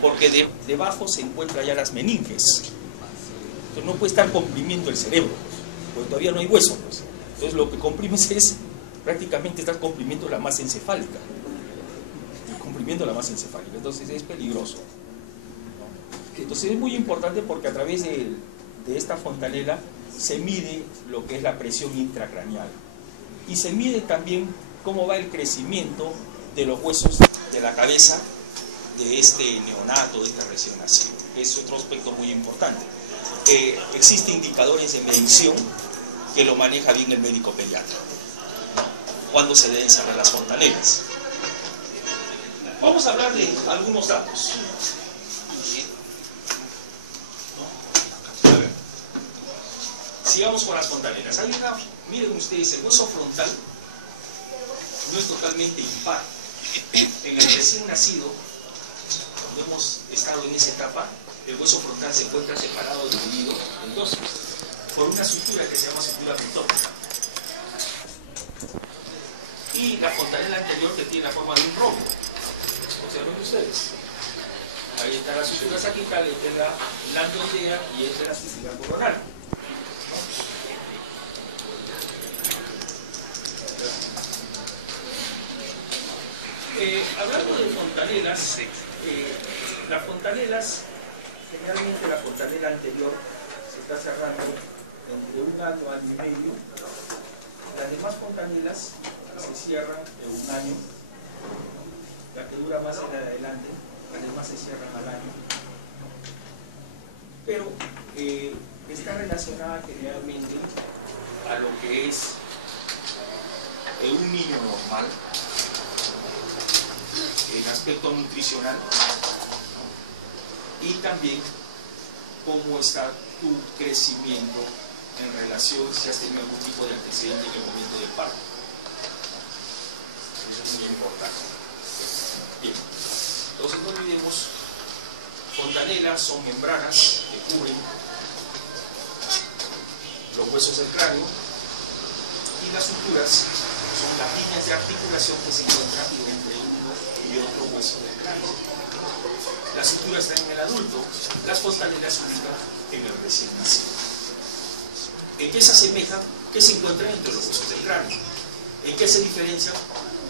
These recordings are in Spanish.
porque debajo se encuentran ya las meninges. Entonces no puede estar comprimiendo el cerebro, porque todavía no hay hueso. Pues. Entonces lo que comprimes es, prácticamente estás comprimiendo la masa encefálica. Entonces es peligroso. ¿No? Entonces es muy importante porque a través de esta fontanela se mide lo que es la presión intracraneal. Y se mide también cómo va el crecimiento de los huesos de la cabeza de este neonato, de este recién nacido. Es otro aspecto muy importante. Existen indicadores de medición que lo maneja bien el médico pediatra, ¿no? Cuando se deben cerrar las fontanelas. Vamos a hablar de algunos datos. A ver. Sigamos con las fontanelas. Miren ustedes, el hueso frontal no es totalmente impar. En el recién nacido, cuando hemos estado en esa etapa, el hueso frontal se encuentra separado, dividido en dos, por una sutura que se llama sutura metópica. Y la fontanela anterior que tiene la forma de un rombo. Observen ustedes. Ahí está la sutura sagital, esta es la landoidea y esta es la sutura coronal. Hablando de fontanelas, las fontanelas, generalmente la fontanela anterior se está cerrando entre un año, año y medio. Las demás fontanelas se cierran en un año. La que dura más en adelante, las demás se cierran al año. Pero está relacionada generalmente a lo que es un niño normal, en aspecto nutricional, y también cómo está tu crecimiento en relación si has tenido algún tipo de antecedente en el momento del parto. Eso es muy importante. Bien, entonces no olvidemos, fontanelas son membranas que cubren los huesos del cráneo, y las suturas son las líneas de articulación que se encuentran entre uno y otro hueso del cráneo. Las suturas están en el adulto, las fontanelas se ubican en el recién nacido. ¿En qué se asemeja? ¿Qué se encuentra entre los huesos del cráneo? ¿En qué se diferencia?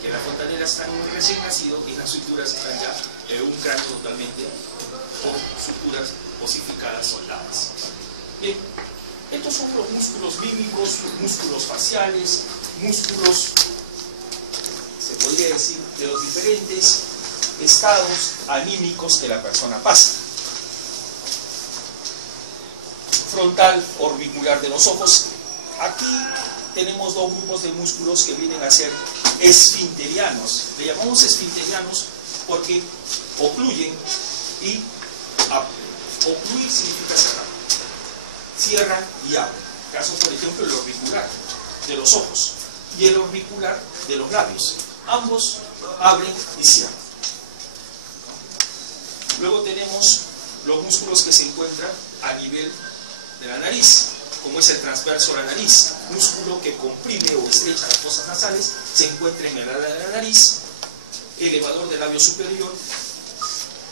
Que las fontanelas están en el recién nacido y las suturas están ya en un cráneo totalmente, con suturas osificadas, soldadas. Bien, estos son los músculos mímicos, músculos faciales, músculos, se podría decir, de los diferentes estados anímicos que la persona pasa. Frontal orbicular de los ojos. Aquí tenemos dos grupos de músculos que vienen a ser esfinterianos. Le llamamos esfinterianos porque ocluyen y abren. Ocluir significa cerrar. Cierran y abren. Caso, por ejemplo, el orbicular de los ojos y el orbicular de los labios. Ambos abren y cierran. Luego tenemos los músculos que se encuentran a nivel de la nariz, como es el transverso de la nariz, músculo que comprime o estrecha las fosas nasales, se encuentra en el ala de la nariz, elevador del labio superior,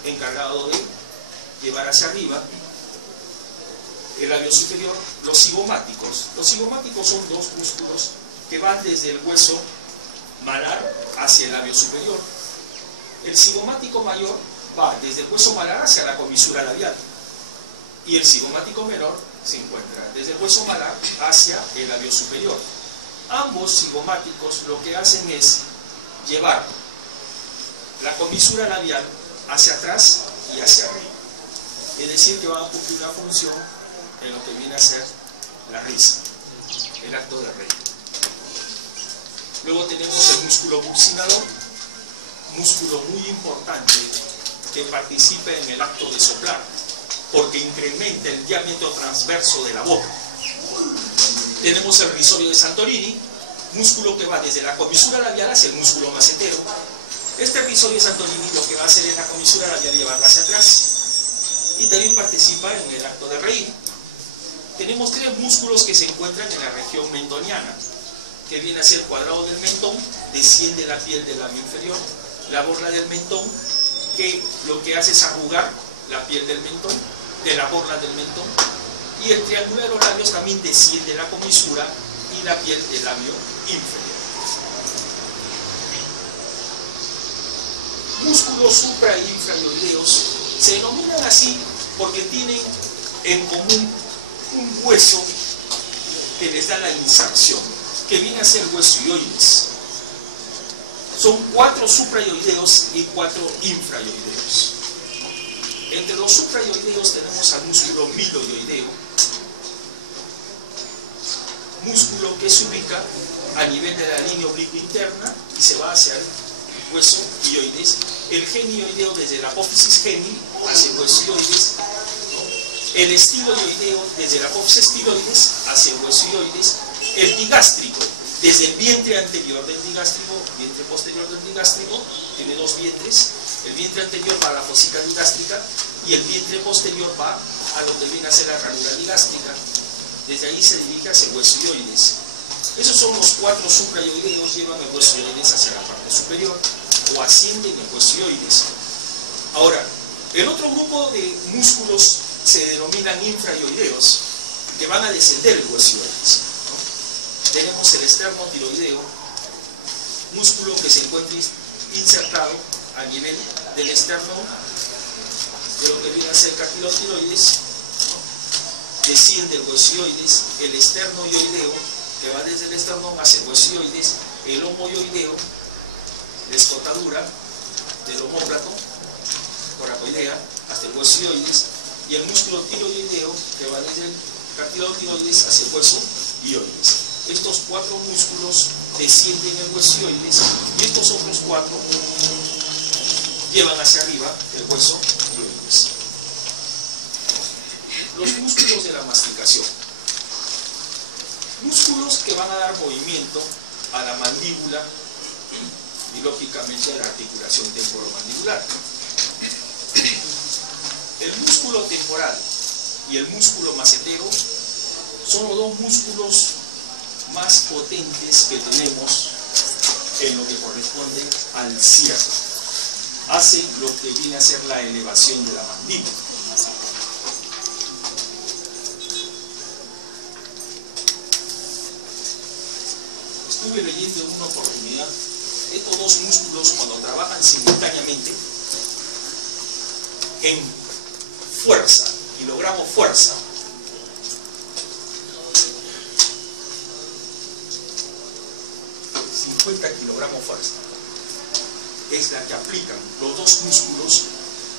encargado de llevar hacia arriba el labio superior. Los cigomáticos. Los cigomáticos son dos músculos que van desde el hueso malar hacia el labio superior. El cigomático mayor va desde el hueso malar hacia la comisura labial, y el cigomático menor se encuentra desde el hueso malar hacia el labio superior. Ambos cigomáticos lo que hacen es llevar la comisura labial hacia atrás y hacia arriba. Es decir, que van a cumplir una función en lo que viene a ser la risa, el acto de reír. Luego tenemos el músculo buccinador, músculo muy importante que participa en el acto de soplar, porque incrementa el diámetro transverso de la boca. Tenemos el rizorio de Santorini, músculo que va desde la comisura labial hacia el músculo macetero. Este rizorio de Santorini lo que va a hacer es la comisura labial llevarla hacia atrás, y también participa en el acto de reír. Tenemos tres músculos que se encuentran en la región mentoniana, que viene a ser el cuadrado del mentón, desciende la piel del labio inferior, la borla del mentón, que lo que hace es arrugar la piel del mentón, de la borla del mentón, y el triangulero labios también desciende la comisura y la piel del labio inferior. Músculos supra e infraioideos se denominan así porque tienen en común un hueso que les da la inserción, que viene a ser hueso ioides. Son 4 supraioideos y 4 infraioideos. Entre los supraioideos tenemos al músculo miloioideo, músculo que se ubica a nivel de la línea oblicua interna y se va hacia el hueso ioides. El genioideo desde la apófisis geni hacia el hueso ioides. El estiloioideo desde la apófisis estiloides hacia el hueso ioides. El digástrico desde el vientre anterior del digástrico, vientre posterior del digástrico, tiene 2 vientres. El vientre anterior va a la fosica digástrica y el vientre posterior va a lo que viene a ser la ranura digástrica. Desde ahí se dirige hacia el hueso ioides. Esos son los 4 supraioideos, llevan el hueso ioides hacia la parte superior o ascienden el hueso ioides. Ahora, el otro grupo de músculos se denominan infraioideos, que van a descender el hueso ioides. Tenemos el esternotiroideo, músculo que se encuentra insertado a nivel del esternón, de lo que viene a ser cartilotiroides, desciende el huesioides, el esternoioideo, que va desde el esternón hacia el huesioides, el homoioideo, la escotadura del omóplato, coracoidea, hasta el huesioides, y el músculo tiroideo, que va desde el cartilotiroides hacia el hueso ioides. Estos 4 músculos descienden el huesioides y estos otros 4 llevan hacia arriba el hueso ioides. Los músculos de la masticación. Músculos que van a dar movimiento a la mandíbula y lógicamente a la articulación temporomandibular. El músculo temporal y el músculo macetero son los 2 músculos más potentes que tenemos en lo que corresponde al cierre. Hacen lo que viene a ser la elevación de la mandíbula. Estuve leyendo en una oportunidad, estos 2 músculos cuando trabajan simultáneamente en fuerza, kilogramo fuerza, kilogramos fuerza, es la que aplican los 2 músculos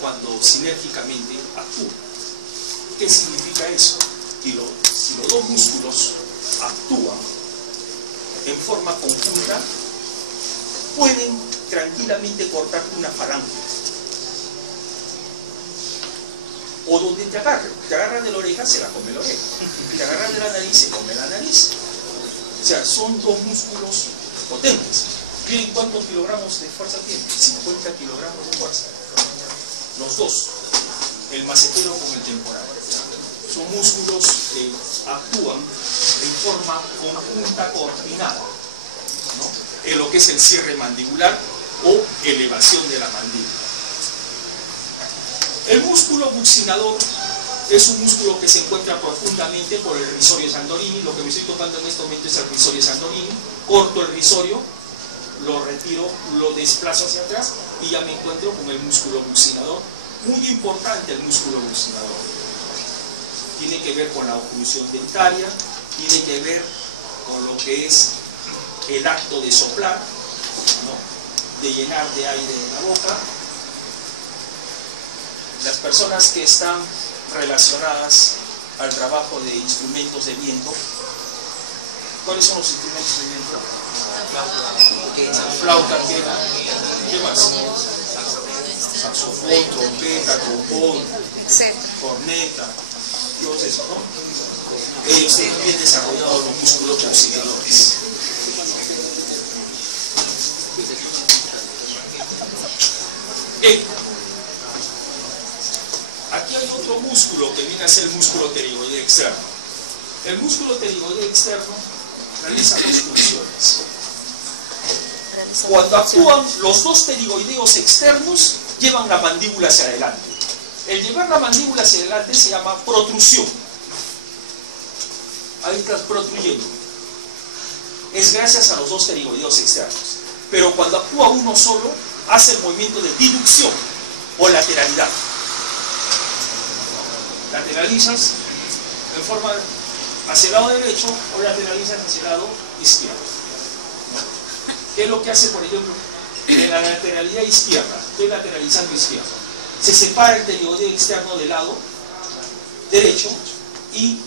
cuando sinérgicamente actúan. ¿Qué significa eso? Si los 2 músculos actúan en forma conjunta, pueden tranquilamente cortar una falange. O donde te agarran de la oreja, se la come la oreja. Te agarran de la nariz, se come la nariz. O sea, son 2 músculos potentes. Miren cuántos kilogramos de fuerza tienen. 50 kilogramos de fuerza. Los 2. El macetero con el temporal. Son músculos que actúan en forma conjunta coordinada, ¿no? En lo que es el cierre mandibular o elevación de la mandíbula. El músculo buccinador es un músculo que se encuentra profundamente por el risorio Santorini. Lo que me estoy tocando en este momento es el risorio Santorini. Corto el risorio, lo retiro, lo desplazo hacia atrás y ya me encuentro con el músculo buccinador. Muy importante el músculo buccinador. Tiene que ver con la oclusión dentaria, tiene que ver con lo que es el acto de soplar, ¿no? De llenar de aire en la boca. Las personas que están relacionadas al trabajo de instrumentos de viento, ¿cuáles son los instrumentos de viento? Flauta, ¿qué más? Saxofón, trompeta, trombón, corneta, todo eso, ¿no? Ellos tienen bien desarrollados los músculos buccinadores. Aquí hay otro músculo que viene a ser el músculo pterigoideo externo. El músculo pterigoideo externo realiza 2 funciones. Cuando actúan los 2 pterigoideos externos, llevan la mandíbula hacia adelante. El llevar la mandíbula hacia adelante se llama protrusión. Ahí estás protruyendo. Es gracias a los dos pterigoideos externos. Pero cuando actúa uno solo, hace el movimiento de diducción o lateralidad. Lateralizas en forma hacia el lado derecho o lateralizas hacia el lado izquierdo. ¿Qué es lo que hace, por ejemplo, en la lateralidad izquierda? Estoy lateralizando izquierda. Se separa el pterigoideo externo del lado derecho y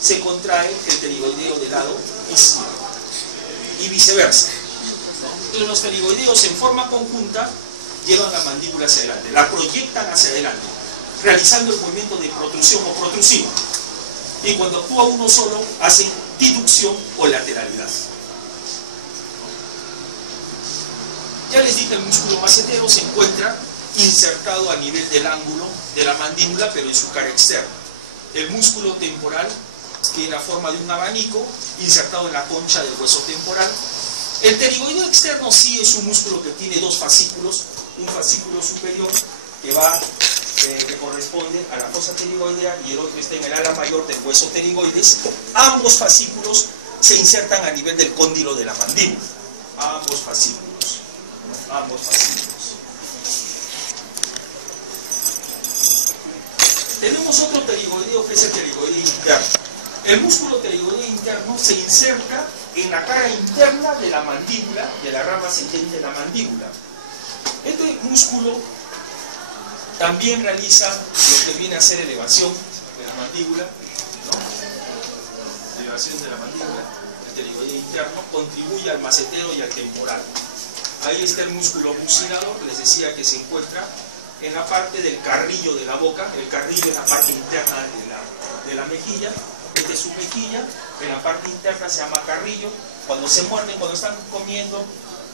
se contrae el pterigoideo del lado izquierdo. Y viceversa. Entonces los pterigoideos en forma conjunta llevan la mandíbula hacia adelante, la proyectan hacia adelante, realizando el movimiento de protrusión o protrusiva. Y cuando actúa uno solo, hacen diducción o lateralidad. Ya les dije, el músculo macetero se encuentra insertado a nivel del ángulo de la mandíbula, pero en su cara externa. El músculo temporal tiene la forma de un abanico insertado en la concha del hueso temporal. El pterigoideo externo sí es un músculo que tiene dos fascículos, un fascículo superior que va, que corresponde a la fosa pterigoidea, y el otro está en el ala mayor del hueso pterigoides. Ambos fascículos se insertan a nivel del cóndilo de la mandíbula. Ambos fascículos. Tenemos otro pterigoideo que es el pterigoideo interno. El músculo pterigoideo interno se inserta en la cara interna de la mandíbula, de la rama ascendente de la mandíbula. Este músculo también realiza lo que viene a ser elevación de la mandíbula, ¿no? Elevación de la mandíbula. El pterigoideo interno contribuye al macetero y al temporal. Ahí está el músculo mucílado, les decía que se encuentra en la parte del carrillo de la boca. El carrillo es la parte interna de la mejilla. Esta es su mejilla, en la parte interna se llama carrillo. Cuando se muerden, cuando están comiendo,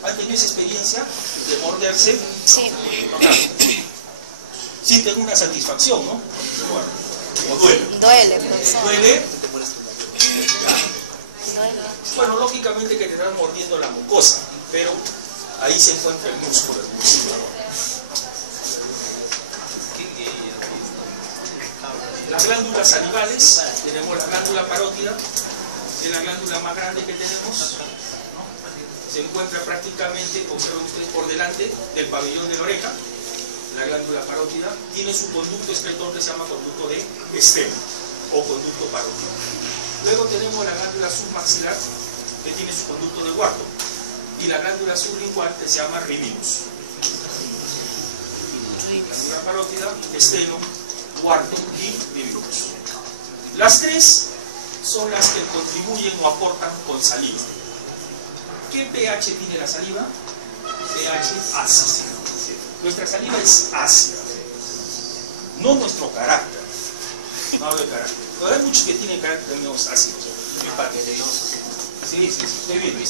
¿han tenido esa experiencia de morderse? Sí. Sienten una satisfacción, ¿no? Bueno, o duele. Duele, profesor. ¿Duele? Duele. Bueno, lógicamente que te están mordiendo la mucosa, pero ahí se encuentra el músculo, el mucílado. Las glándulas salivales, tenemos la glándula parótida, es la glándula más grande que tenemos, ¿no? Se encuentra prácticamente, observen ustedes, por delante del pabellón de la oreja. La glándula parótida tiene su conducto excretor que se llama conducto de Stenn o conducto parótido. Luego tenemos la glándula submaxilar, que tiene su conducto de Wharton, y la glándula sublingual, que se llama Riminus. Glándula parótida, Steno, Wharton y Riminus. Las tres son las que contribuyen o aportan con saliva. ¿Qué pH tiene la saliva? pH ácido. Nuestra saliva es ácida, no nuestro carácter. No hablo de carácter. Pero hay muchos que tienen carácter menos ácidos. Sí, estoy bien.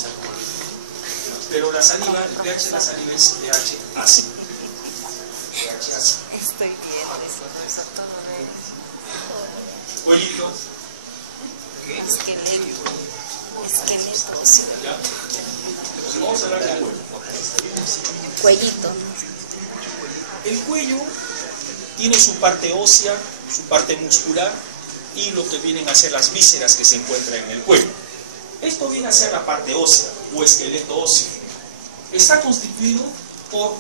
Pero la saliva, el pH de la saliva es pH ácido. pH ácido. Estoy bien. Cuellito. Esqueleto óseo. ¿Ya? Vamos a hablar del cuello. Cuellito. El cuello tiene su parte ósea, su parte muscular y lo que vienen a ser las vísceras que se encuentran en el cuello. Esto viene a ser la parte ósea o esqueleto óseo. Está constituido por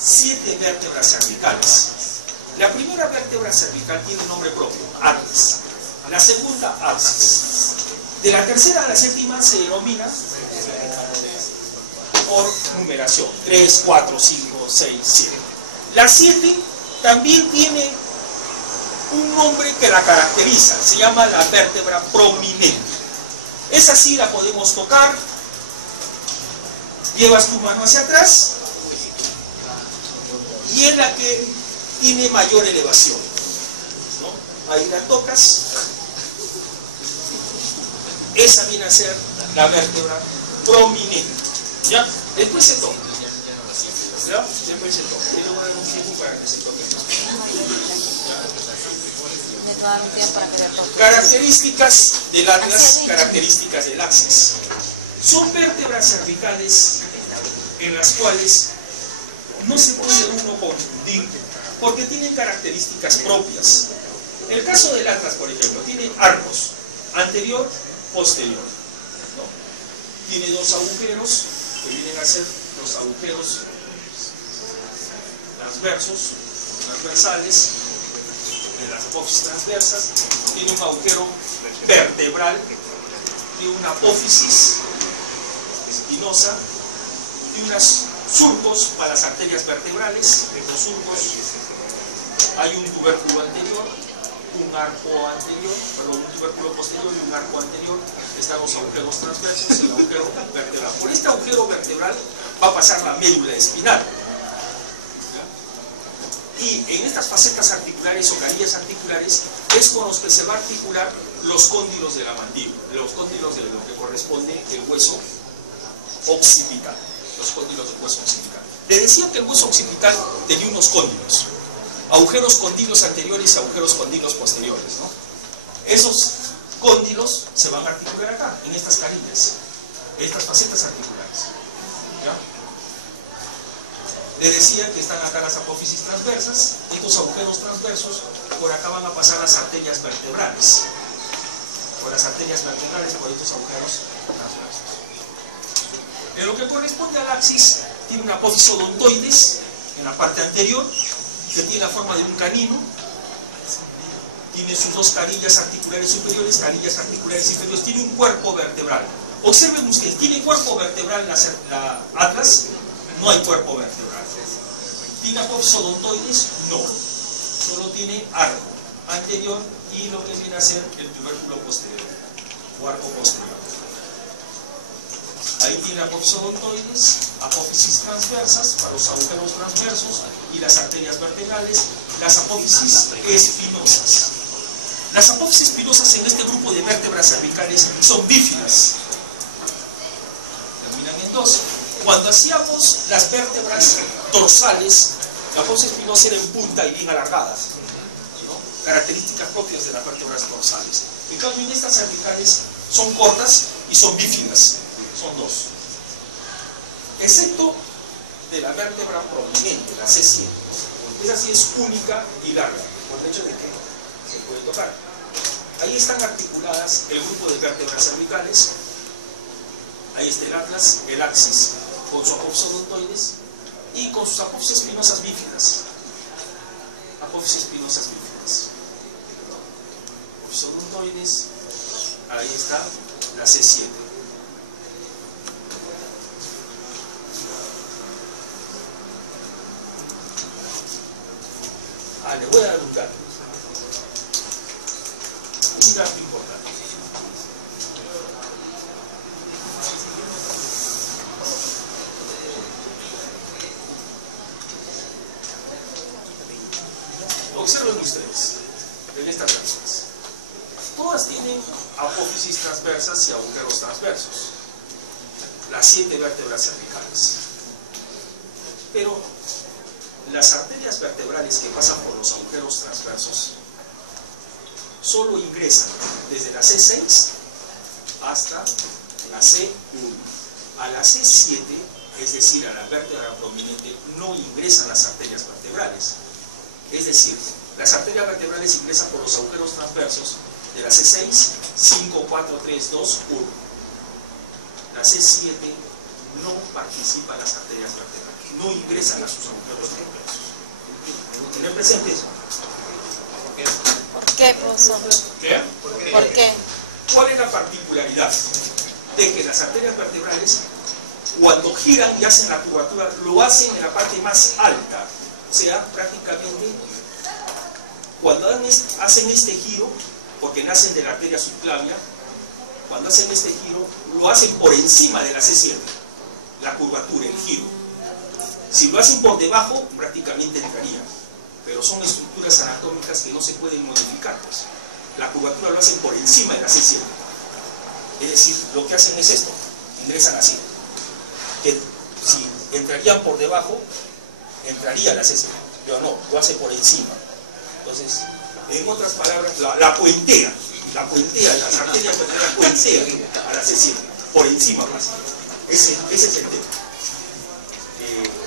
7 vértebras cervicales. La primera vértebra cervical tiene un nombre propio, artes. La segunda, abscis. De la tercera a la séptima se denomina por numeración: 3, 4, 5, 6, 7. La 7 también tiene un nombre que la caracteriza, se llama la vértebra prominente. Esa sí la podemos tocar. Llevas tu mano hacia atrás y es la que tiene mayor elevación, ¿no? Ahí la tocas. Esa viene a ser la vértebra prominente. ¿Ya? Después se toca. ¿Ya? Después se toca. Tiene que dar un tiempo para que se toque. Me va a dar un tiempo para que le toque. Características del atlas, características del axis. Son vértebras cervicales en las cuales no se puede uno confundir porque tienen características propias. El caso del atlas, por ejemplo, tiene arcos, anterior, posterior, ¿no? Tiene dos agujeros que vienen a ser los agujeros transversales de las apófisis transversas. Tiene un agujero vertebral, tiene una apófisis espinosa, tiene unos surcos para las arterias vertebrales. En los surcos hay un tubérculo anterior, un tubérculo posterior y un arco anterior. Están los agujeros transversos y el agujero vertebral. Por este agujero vertebral va a pasar la médula espinal. Y en estas facetas articulares o carillas articulares es con los que se va a articular los cóndilos de la mandíbula, los cóndilos de lo que corresponde el hueso occipital, los cóndilos del hueso occipital. Le decía que el hueso occipital tenía unos cóndilos, agujeros condilos anteriores y agujeros condilos posteriores, ¿no? Esos cóndilos se van a articular acá, en estas carillas, estas facetas articulares, ¿ya? Le decía que están acá las apófisis transversas. Estos agujeros transversos, por acá van a pasar las arterias vertebrales. Por las arterias vertebrales, por estos agujeros transversos. En lo que corresponde al axis, tiene una apófisis odontoides en la parte anterior, que tiene la forma de un canino. Tiene sus dos carillas articulares superiores, carillas articulares inferiores. Tiene un cuerpo vertebral. Observen ustedes, ¿tiene cuerpo vertebral la atlas? No hay cuerpo vertebral. ¿Tiene apófisis odontoides? No. Solo tiene arco anterior y lo que viene a ser el tubérculo posterior o arco posterior. Ahí tiene apófisis odontoides, apófisis transversas para los agujeros transversos y las arterias vertebrales, las apófisis espinosas. Las apófisis espinosas en este grupo de vértebras cervicales son bífidas. Terminan en dos. Cuando hacíamos las vértebras dorsales, la apófisis espinosa era en punta y bien alargada, ¿no? Características propias de las vértebras dorsales. En cambio, en estas cervicales son cortas y son bífidas, son dos. Excepto de la vértebra prominente, la C7. Esa sí es única y larga, por el hecho de que se puede tocar. Ahí están articuladas el grupo de vértebras cervicales. Ahí está el atlas, el axis, con sus apófisis odontoides y con sus apófisis espinosas bífidas. Apófisis espinosas bífidas. Apófisis odontoides, ahí está la C7. Le voy a dar un dato. Un dato importante. Observen ustedes en estas personas. Todas tienen apófisis transversas y agujeros transversos. Las 7 vértebras cervicales. Pero las arterias vertebrales que pasan por los agujeros transversos solo ingresan desde la C6 hasta la C1. A la C7, es decir, a la vértebra prominente, no ingresan las arterias vertebrales. Es decir, las arterias vertebrales ingresan por los agujeros transversos de la C6, 5, 4, 3, 2, 1. La C7 no participa en las arterias vertebrales, no ingresan a sus agujeros transversos. ¿Tener presente eso? ¿Por qué, profesor? ¿Qué? ¿Por qué? ¿Cuál es la particularidad? De que las arterias vertebrales, cuando giran y hacen la curvatura, lo hacen en la parte más alta. O sea, prácticamente, cuando hacen este giro, porque nacen de la arteria subclavia, cuando hacen este giro, lo hacen por encima de la C7, la curvatura, el giro. Si lo hacen por debajo, prácticamente entraría. Pero son estructuras anatómicas que no se pueden modificar, pues. La curvatura lo hacen por encima de la C7. Es decir, lo que hacen es esto, ingresan así. Que si entrarían por debajo, entraría la C7. Pero no, lo hace por encima. Entonces, en otras palabras, la puentea, las arterias vertebrales puentean a la C7, por encima más. Ese es el tema.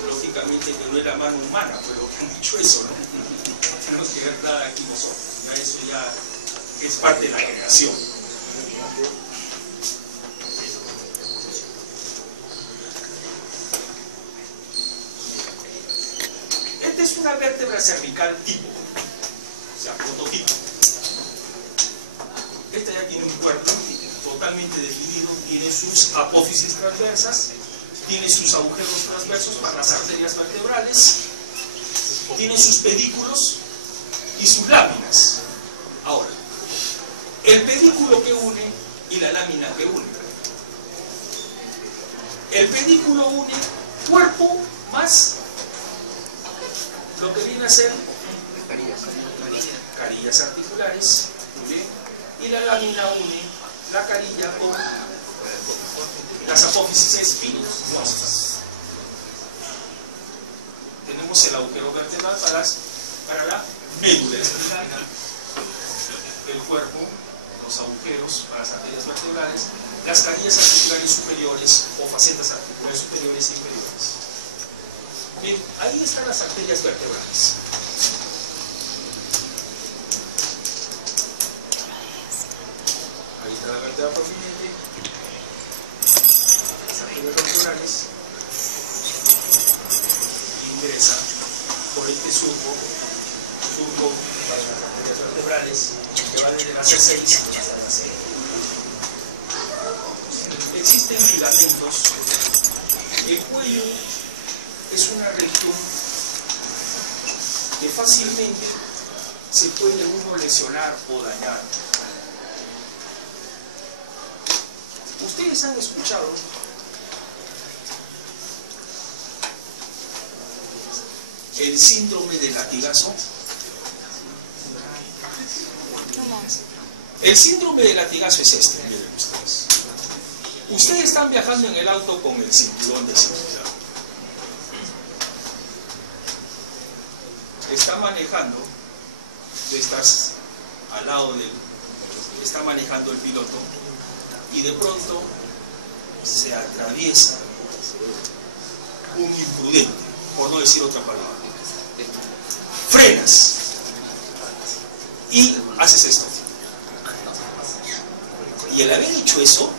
Lógicamente dice que no es la mano humana, pero que han dicho eso, ¿no? No tenemos que ver nada aquí nosotros, ya eso ya es parte de la creación. Esta es una vértebra cervical tipo, o sea, prototipo. Esta ya tiene un cuerpo totalmente definido, tiene sus apófisis transversas, tiene sus agujeros transversos para las arterias vertebrales, tiene sus pedículos y sus láminas. Ahora, el pedículo que une y la lámina que une. El pedículo une cuerpo más lo que viene a ser carillas articulares, muy bien, y la lámina une la carilla con las apófisis espinosas. Tenemos el agujero vertebral para la médula espinal, el cuerpo, los agujeros para las arterias vertebrales, las carillas articulares superiores o facetas articulares superiores e inferiores. Bien, ahí están las arterias vertebrales. Ahí está la vértebra prominente, las arterias vertebrales, ingresa por este surco para las arterias vertebrales, que va desde la C6 hasta la C. Existen ligamentos. El cuello es una región que fácilmente se puede uno lesionar o dañar. Ustedes han escuchado el síndrome del latigazo. El síndrome del latigazo es este, miren ustedes. Ustedes están viajando en el auto con el cinturón de seguridad. Está manejando, tú estás al lado de él, está manejando el piloto y de pronto se atraviesa un imprudente, por no decir otra palabra. Frenas y haces esto. Y al haber hecho eso,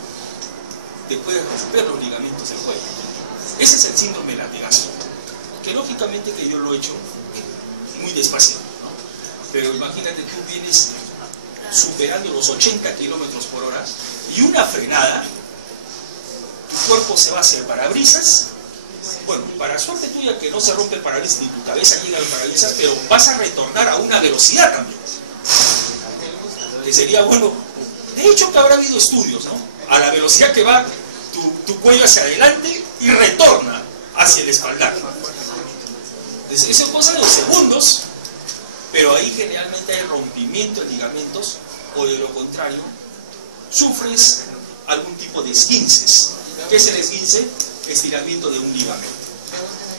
te puedes romper los ligamentos del cuello. Ese es el síndrome del latigazo, que lógicamente que yo lo he hecho muy despacio, ¿no? Pero imagínate, tú vienes superando los 80 kilómetros por hora y una frenada, tu cuerpo se va hacia el parabrisas. Bueno, para suerte tuya que no se rompe el parabrisas ni tu cabeza llega al parabrisas, pero vas a retornar a una velocidad también, que sería bueno. De hecho que habrá habido estudios, ¿no? A la velocidad que va tu cuello hacia adelante y retorna hacia el espaldar. Eso es cosa de segundos, pero ahí generalmente hay rompimiento de ligamentos, o de lo contrario, sufres algún tipo de esguinces. ¿Qué es el esguince? Estiramiento de un ligamento.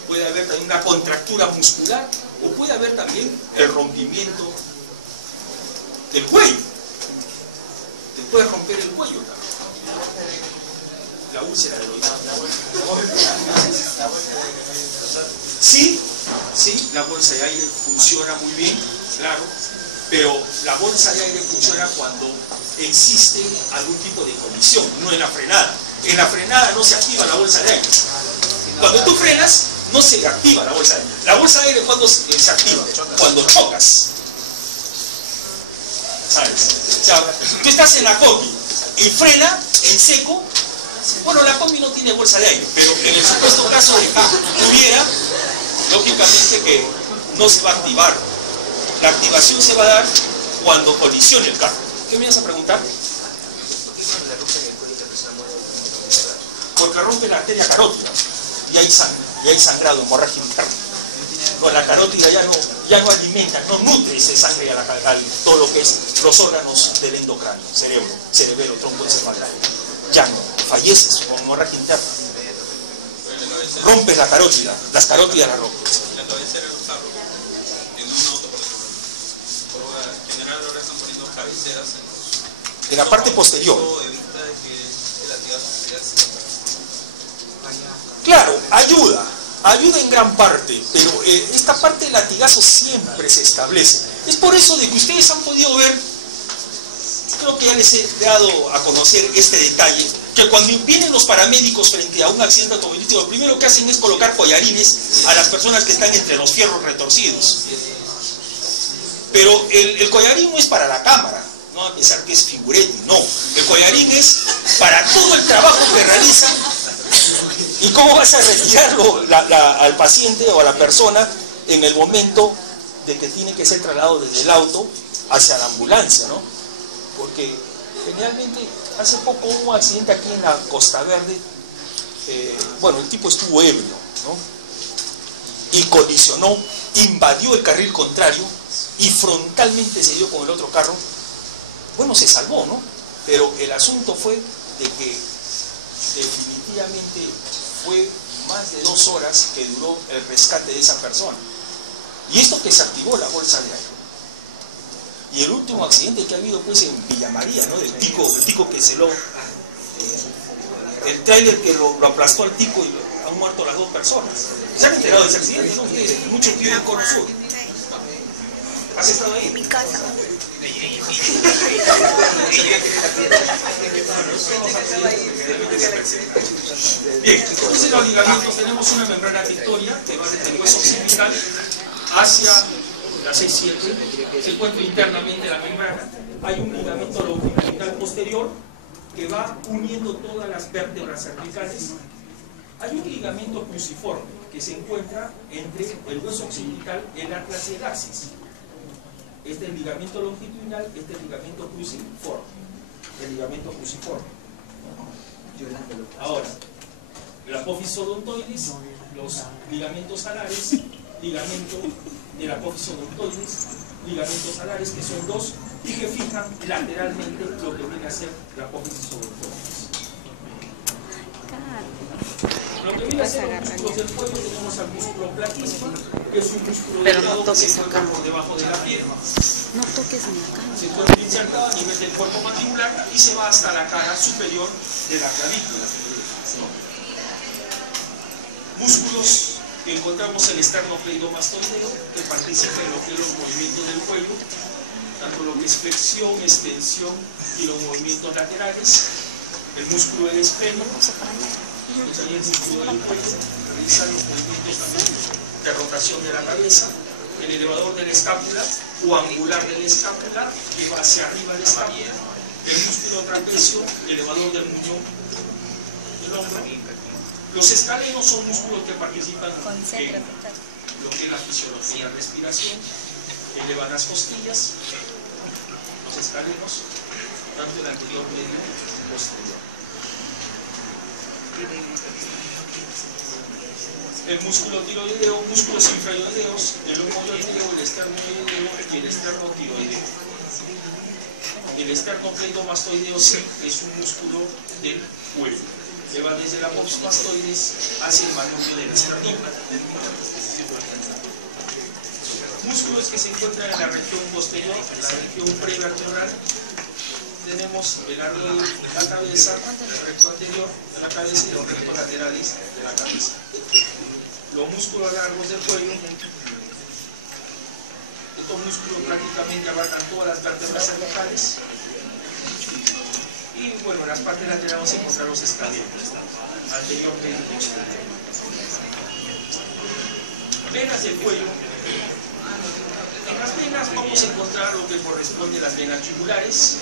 Puede haber también una contractura muscular, o puede haber también el rompimiento del cuello. Te puede romper el cuello también. La úlcera del oído. Sí, la bolsa de aire funciona muy bien, claro, pero la bolsa de aire funciona cuando existe algún tipo de colisión, no en la frenada. En la frenada no se activa la bolsa de aire. Cuando tú frenas, no se activa la bolsa de aire. La bolsa de aire, ¿cuándo se activa? Cuando chocas. ¿Sabes? O sea, tú estás en la combi y frena en seco. Bueno, la combi no tiene bolsa de aire, pero en el supuesto caso de que tuviera, lógicamente que no se va a activar. La activación se va a dar cuando colisione el carro. ¿Qué me vas a preguntar? Porque rompe la arteria carótida y hay sangre, y hay sangrado, hemorragia interna. Con la carótida ya no alimenta, no nutre esa sangre a todo lo que es los órganos del endocráneo, cerebro, cerebelo, tronco encefálico. Ya no, falleces con hemorragia interna. Rompes la carótida, las carótidas las rompes. La cabecera del carro, en un auto, por lo general ahora están poniendo cabeceras en la parte posterior. Evita de que el latigazo se. Claro, ayuda, ayuda en gran parte, pero esta parte del latigazo siempre se establece. Es por eso de que ustedes han podido ver, creo que ya les he dado a conocer este detalle, que cuando vienen los paramédicos frente a un accidente automovilístico, lo primero que hacen es colocar collarines a las personas que están entre los fierros retorcidos. Pero el collarín no es para la cámara, no a pensar que es figuretti, no. El collarín es para todo el trabajo que realizan. ¿Y cómo vas a retirarlo al paciente o a la persona en el momento de que tiene que ser trasladado desde el auto hacia la ambulancia, ¿no? Porque generalmente hace poco hubo un accidente aquí en la Costa Verde. Bueno, el tipo estuvo ebrio, ¿no? Y colisionó, invadió el carril contrario y frontalmente se dio con el otro carro. Bueno, se salvó, ¿no? Pero el asunto fue de que definitivamente fue más de 2 horas que duró el rescate de esa persona. Y esto que se activó la bolsa de aire. Y el último accidente que ha habido pues en Villa María, ¿no? Del tico que se lo... El tráiler que lo aplastó al tico y han muerto las 2 personas. ¿Se han enterado de ese accidente, no? Ustedes, muchos viven en Cono Sur. ¿Has estado ahí? En mi casa. Bien, entonces los ligamentos tenemos una membrana pictoria que va desde el hueso occipital hacia la C7, se encuentra internamente la membrana. Hay un ligamento longitudinal posterior que va uniendo todas las vértebras cervicales. Hay un ligamento cruciforme que se encuentra entre el hueso occipital y el atlas y el axis. Este es el ligamento longitudinal, este es el ligamento cruciforme. El ligamento cruciforme. Ahora, la apófisis odontoides, los ligamentos alares, ligamento de la apófisis odontoides, ligamentos alares, que son 2 y que fijan lateralmente lo que viene a ser la apófisis odontoides. Lo que viene a ser los músculos del cuello, tenemos al músculo platísimo, que es un músculo delgado que se encuentra por debajo de la piel. No toques ni acá. Se encuentra insertado a nivel del cuerpo mandibular y se va hasta la cara superior de la clavícula. Músculos que encontramos el esternocleidomastoideo, que participa en lo que es los movimientos del cuello, tanto lo que es flexión, extensión y los movimientos laterales. El músculo del espleno, el músculo del cuello, realiza los movimientos también de rotación de la cabeza. El elevador de la escápula o angular de la escápula que va hacia arriba de la escápula. El músculo trapecio, elevador del muñón del hombro. Los escalenos son músculos que participan en lo que es la fisiología, respiración, elevan las costillas, los escalenos, tanto el anterior, medio y posterior. El músculo tiroideo, músculos infrayoideos, el homoyoideo, el esternoyoideo y el esternotiroideo. El esternocleidomastoideo sí es un músculo del cuello, que va desde la apófisis mastoides hacia el manubrio de la esternón. Músculos que se encuentran en la región posterior, en la región prevertebral. Tenemos el área de la cabeza, el recto anterior de la cabeza y los rectos laterales de la cabeza. Los músculos largos del cuello, estos músculos prácticamente abarcan todas las vértebras cervicales. Y bueno, en las partes laterales vamos a encontrar los escalenos, anterior, medio y posterior. Venas del cuello. En las venas vamos a encontrar lo que corresponde a las venas yugulares,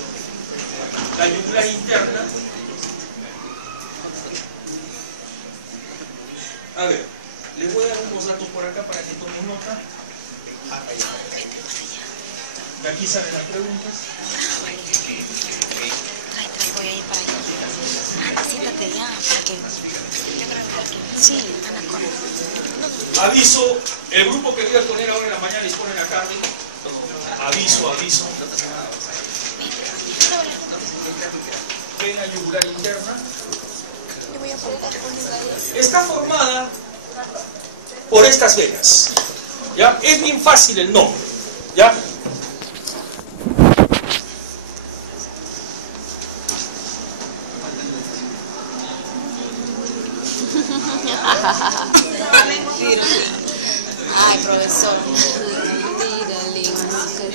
la yugular interna. A ver, les voy a dar unos datos por acá para que tomen nota. De aquí salen las preguntas. Voy a ir para allá. Siéntate ya, para que... Sí, Ana con... Aviso, el grupo que voy a poner ahora en la mañana dispone la carne. Aviso. Vena yugular interna. Está formada por estas venas. ¿Ya? Es bien fácil el nombre. ¿Ya?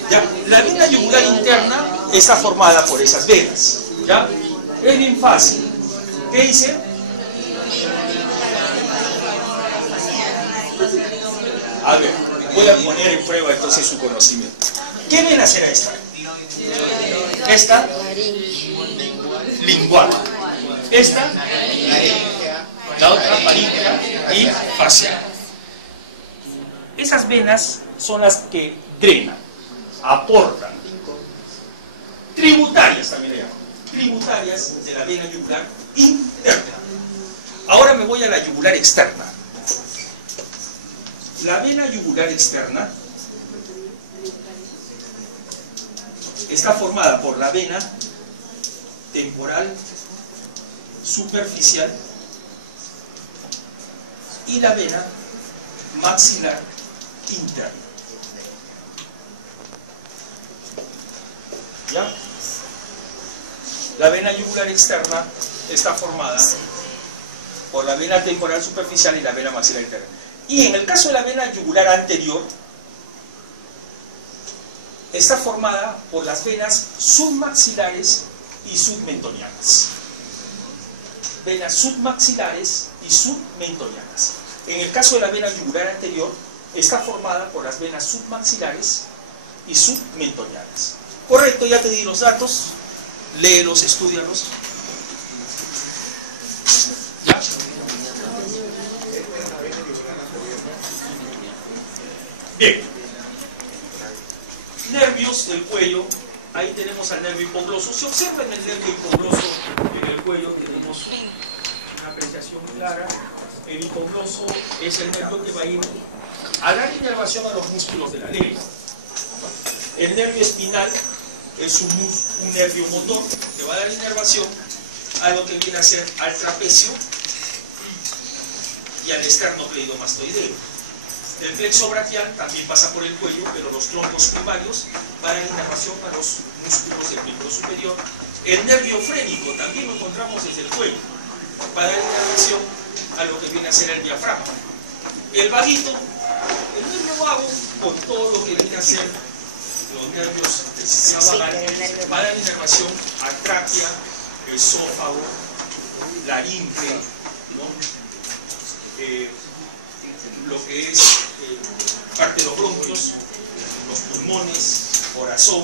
¿Ya? La vena yugular interna está formada por esas venas. ¿Ya? Es bien fácil. ¿Qué dice? A ver, voy a poner en prueba entonces su conocimiento. ¿Qué vena será esta? Esta, lingual. Esta, la otra, faríngea y facial. Esas venas son las que drenan, aportan. Tributarias también le llaman. Tributarias de la vena yugular interna. Ahora me voy a la yugular externa. La vena yugular externa está formada por la vena temporal superficial y la vena maxilar interna. ¿Ya? La vena yugular externa está formada por la vena temporal superficial y la vena maxilar interna. Y en el caso de la vena yugular anterior, está formada por las venas submaxilares y submentonianas. Venas submaxilares y submentonianas. En el caso de la vena yugular anterior, está formada por las venas submaxilares y submentonianas. Correcto, ya te di los datos. Léelos, estúdialos. ¿Ya? Bien. Nervios del cuello. Ahí tenemos al nervio hipogloso. Si observan el nervio hipogloso en el cuello, tenemos una apreciación clara. El hipogloso es el nervio que va a ir a dar inervación a los músculos de la lengua. El nervio espinal es un nervio motor que va a dar inervación a lo que viene a ser al trapecio y al esternocleidomastoideo. El plexo braquial también pasa por el cuello, pero los troncos primarios van a dar inervación a los músculos del miembro superior. El nervio frénico también lo encontramos desde el cuello, va a dar inervación a lo que viene a ser el diafragma. El vaguito, el nervio vago, con todo lo que viene a ser los nervios del sistema vagal, va a dar inervación a tráquea, esófago, laringe, ¿no? Lo que es parte de los bronquios, los pulmones, corazón,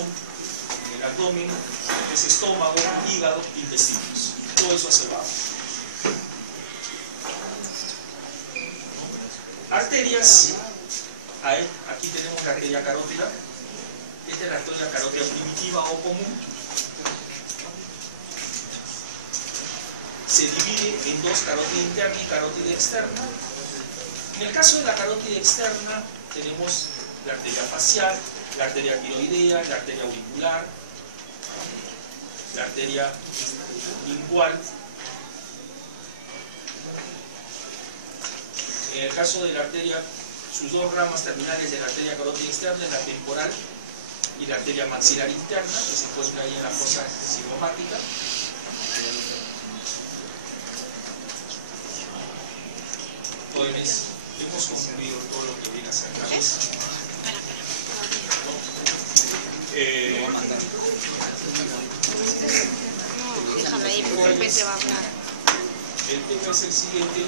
el abdomen, lo que es estómago, hígado, intestinos. Todo eso hacia abajo. Arterias. Aquí tenemos la arteria carótida. Esta es la arteria carótida primitiva o común. Se divide en dos, carótida interna y carótida externa. En el caso de la carótida externa tenemos la arteria facial, la arteria tiroidea, la arteria auricular, la arteria lingual. En el caso de la arteria, sus dos ramas terminales de la arteria carótida externa, la temporal y la arteria maxilar interna, que se encuentra ahí en la fosa cigomática. Jóvenes, hemos concluido todo lo que viene a ser la cabeza. Déjame ahí, porque de repente va a hablar. El tema es el siguiente.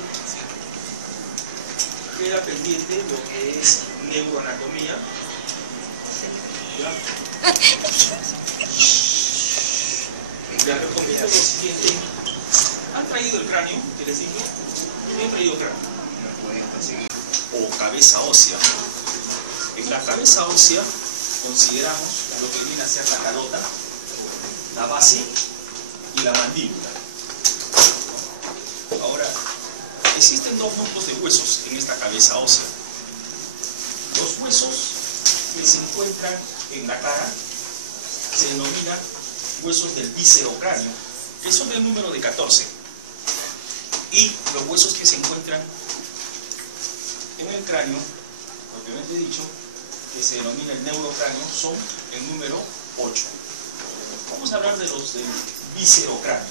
Queda pendiente lo que es neuroanatomía. ¿Ya? Les recomiendo lo siguiente. ¿Han traído el cráneo? ¿Qué les digo? ¿Han traído cráneo? O cabeza ósea. En la cabeza ósea consideramos lo que viene a ser la calota, la base y la mandíbula. Ahora, existen dos grupos de huesos en esta cabeza ósea. Los huesos que se encuentran en la cara se denominan huesos del viscerocráneo, que son del número de 14. Y los huesos que se encuentran en el cráneo, propiamente dicho, que se denomina el neurocráneo, son el número 8. Vamos a hablar de los del viscerocráneo.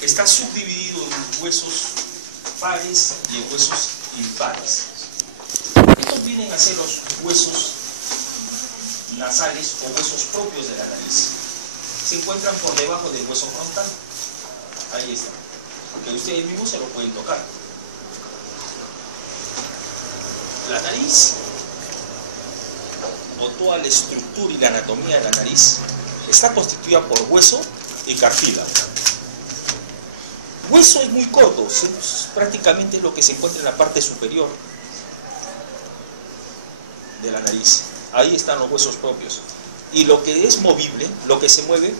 Está subdividido en huesos pares y en huesos impares. Estos vienen a ser los huesos nasales o huesos propios de la nariz. Se encuentran por debajo del hueso frontal. Ahí está. Que ustedes mismos se lo pueden tocar. La nariz, o toda la estructura y la anatomía de la nariz, está constituida por hueso y cartílago. Hueso es muy corto, es prácticamente lo que se encuentra en la parte superior de la nariz. Ahí están los huesos propios. Y lo que es movible, lo que se mueve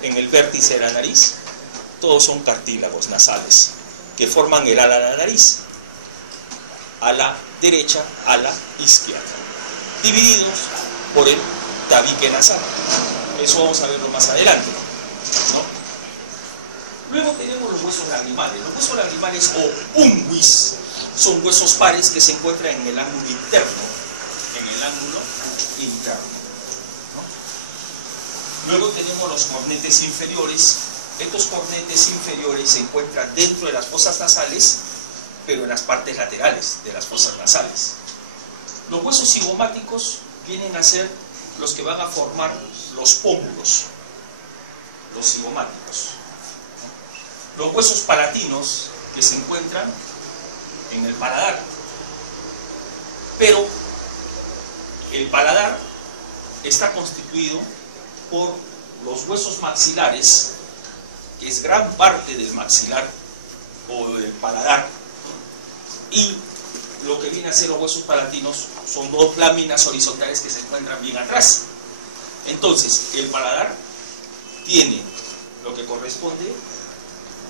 en el vértice de la nariz, todos son cartílagos nasales que forman el ala de la nariz, a la derecha, a la izquierda, divididos por el tabique nasal. Eso vamos a verlo más adelante, ¿no? Luego tenemos los huesos lagrimales. Los huesos lagrimales o unguis son huesos pares que se encuentran en el ángulo interno. En el ángulo interno, ¿no? Luego tenemos los cornetes inferiores. Estos cornetes inferiores se encuentran dentro de las fosas nasales, pero en las partes laterales de las fosas nasales. Los huesos cigomáticos vienen a ser los que van a formar los pómulos, los cigomáticos. Los huesos palatinos que se encuentran en el paladar. Pero el paladar está constituido por los huesos maxilares, que es gran parte del maxilar o del paladar, y lo que viene a ser los huesos palatinos son dos láminas horizontales que se encuentran bien atrás. Entonces, el paladar tiene lo que corresponde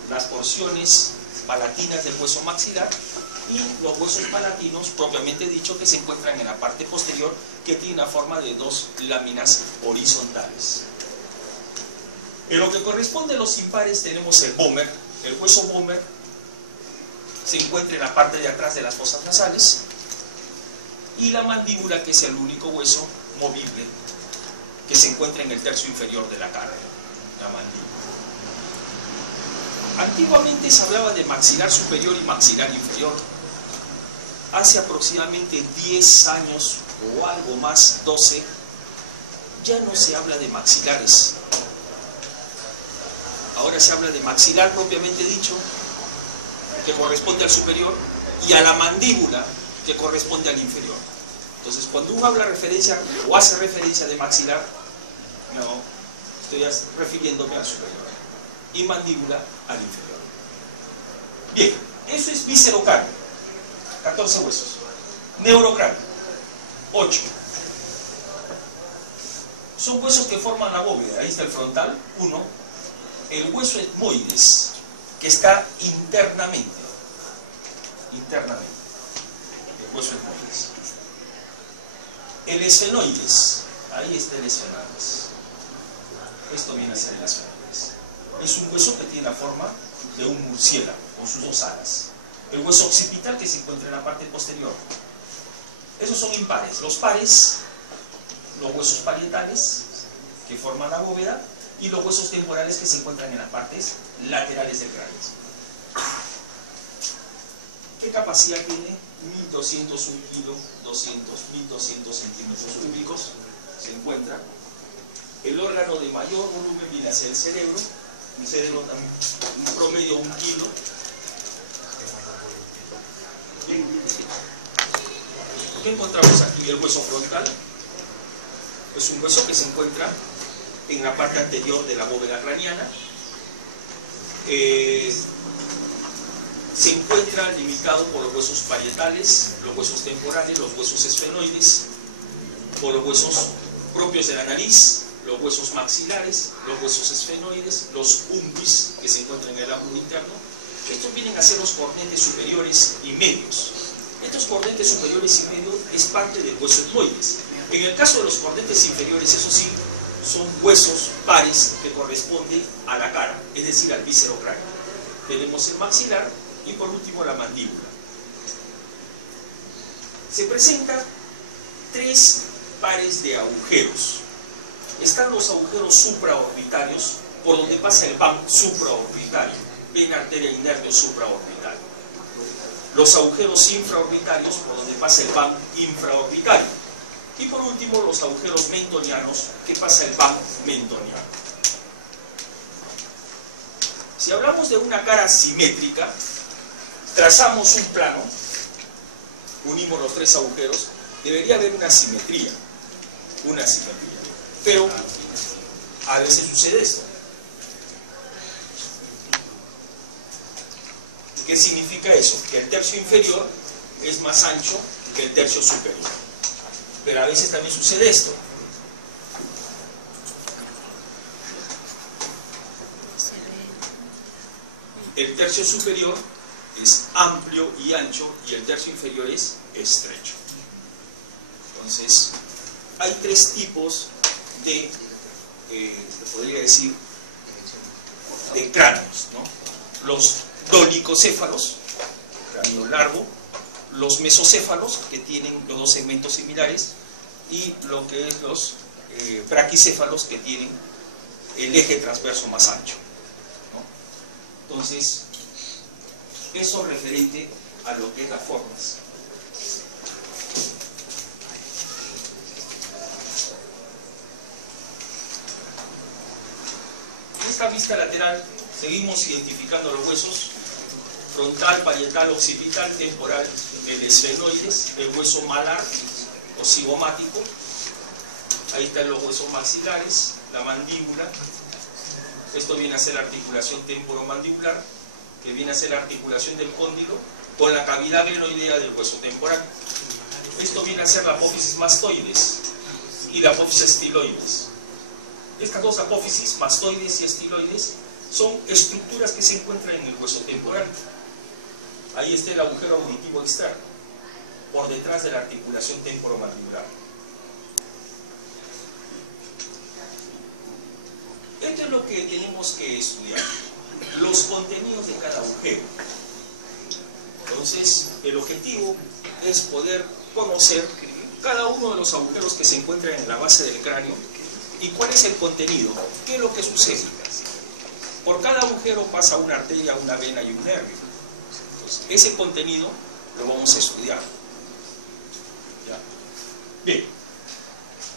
las porciones palatinas del hueso maxilar y los huesos palatinos propiamente dicho que se encuentran en la parte posterior, que tiene la forma de dos láminas horizontales. En lo que corresponde a los impares tenemos el vómer. El hueso vómer se encuentra en la parte de atrás de las fosas nasales, y la mandíbula, que es el único hueso movible que se encuentra en el tercio inferior de la cara, la mandíbula. Antiguamente se hablaba de maxilar superior y maxilar inferior. Hace aproximadamente 10 años o algo más, 12, ya no se habla de maxilares. Ahora se habla de maxilar propiamente dicho, que corresponde al superior, y a la mandíbula, que corresponde al inferior. Entonces, cuando uno habla referencia o hace referencia de maxilar, no, estoy refiriéndome al superior, y mandíbula al inferior. Bien, eso es viscerocráneo, 14 huesos. Neurocráneo, 8. Son huesos que forman la bóveda. Ahí está el frontal, 1. El hueso etmoides, que está internamente. El hueso etmoides. El esfenoides, ahí está el esfenoides. Esto viene a ser el esfenoides. Es un hueso que tiene la forma de un murciélago, con sus dos alas. El hueso occipital, que se encuentra en la parte posterior. Esos son impares. Los pares, los huesos parietales, que forman la bóveda, y los huesos temporales, que se encuentran en las partes laterales del cráneo. ¿Qué capacidad tiene? 1201 kilo, 1200 centímetros cúbicos. Se encuentra. El órgano de mayor volumen viene a ser el cerebro. El cerebro también, un promedio 1 kilo. ¿Qué encontramos aquí? El hueso frontal. Es un hueso que se encuentra en la parte anterior de la bóveda craneana. Se encuentra limitado por los huesos parietales, los huesos temporales, los huesos esfenoides, por los huesos propios de la nariz, los huesos maxilares, los huesos esfenoides, los unguis, que se encuentran en el ángulo interno. Estos vienen a ser los cornetes superiores y medios. Estos cornetes superiores y medios es parte del hueso etmoides. En el caso de los cornetes inferiores, eso sí, son huesos pares que corresponden a la cara, es decir, al viscerocráneo. Tenemos el maxilar y por último la mandíbula. Se presentan 3 pares de agujeros. Están los agujeros supraorbitarios, por donde pasa el van supraorbitario, vena, arteria y nervio supraorbitario. Los agujeros infraorbitarios, por donde pasa el PAM infraorbitario. Y por último, los agujeros mentonianos, que pasa el PAM mentoniano. Si hablamos de una cara simétrica, trazamos un plano, unimos los tres agujeros, debería haber una simetría. Pero a veces sucede esto. ¿Qué significa eso? Que el tercio inferior es más ancho que el tercio superior. Pero a veces también sucede esto. El tercio superior es amplio y ancho y el tercio inferior es estrecho. Entonces, hay tres tipos de, podría decir, de cráneos, ¿no? Los dolicocéfalos, cráneo largo, los mesocéfalos, que tienen los dos segmentos similares, y lo que es los braquicéfalos, que tienen el eje transverso más ancho, ¿no? Entonces, eso referente a lo que es las formas. En esta vista lateral seguimos identificando los huesos: frontal, parietal, occipital, temporal, el esfenoides, el hueso malar o cigomático. Ahí están los huesos maxilares, la mandíbula. Esto viene a ser la articulación temporomandibular, que viene a ser la articulación del cóndilo con la cavidad glenoidea del hueso temporal. Esto viene a ser la apófisis mastoides y la apófisis estiloides. Estas dos apófisis, mastoides y estiloides, son estructuras que se encuentran en el hueso temporal. Ahí está el agujero auditivo externo, por detrás de la articulación temporomandibular. Esto es lo que tenemos que estudiar, los contenidos de cada agujero. Entonces, el objetivo es poder conocer cada uno de los agujeros que se encuentran en la base del cráneo y cuál es el contenido, qué es lo que sucede. Por cada agujero pasa una arteria, una vena y un nervio. Entonces, ese contenido lo vamos a estudiar. ¿Ya? Bien,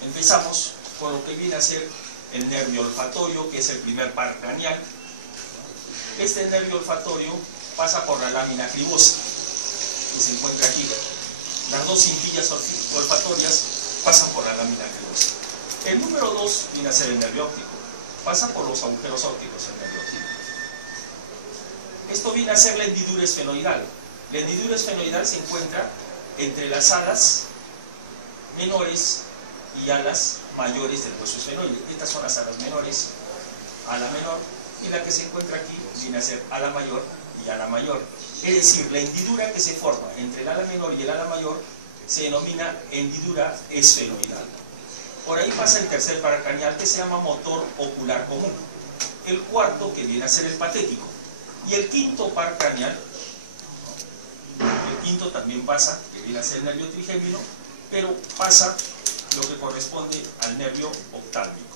empezamos con lo que viene a ser el nervio olfatorio, que es el primer par craneal. Este nervio olfatorio pasa por la lámina cribosa, que se encuentra aquí. Las dos cintillas olfatorias pasan por la lámina cribosa. El número 2 viene a ser el nervio óptico. Pasa por los agujeros ópticos, el nervio óptico. Esto viene a ser la hendidura esfenoidal. La hendidura esfenoidal se encuentra entre las alas menores y alas mayores del hueso esfenoide. Estas son las alas menores, ala menor, y la que se encuentra aquí viene a ser ala mayor y ala mayor. Es decir, la hendidura que se forma entre el ala menor y el ala mayor se denomina hendidura esfenoidal. Por ahí pasa el tercer par craneal, que se llama motor ocular común. El cuarto, que viene a ser el patético. Y el quinto par craneal, el quinto también pasa, que viene a ser el nervio trigémino, pero pasa lo que corresponde al nervio oftálmico.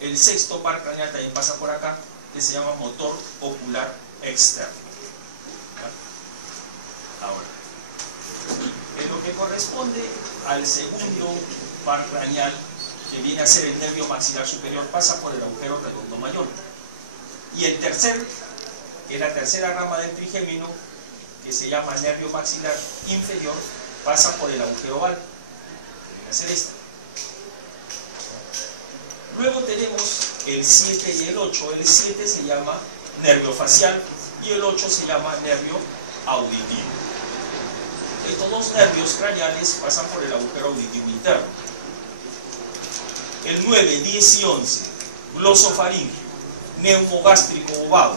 El sexto par craneal también pasa por acá, que se llama motor ocular externo. ¿Ya? Ahora, en lo que corresponde al segundo par craneal, que viene a ser el nervio maxilar superior, pasa por el agujero redondo mayor. Y el tercer, que es la tercera rama del trigémino, que se llama nervio maxilar inferior, pasa por el agujero oval. Viene a ser este. Luego tenemos el 7 y el 8. El 7 se llama nervio facial y el 8 se llama nervio auditivo. Estos dos nervios craneales pasan por el agujero auditivo interno. El 9, 10 y 11, glosofaringio, neumogástrico ovado,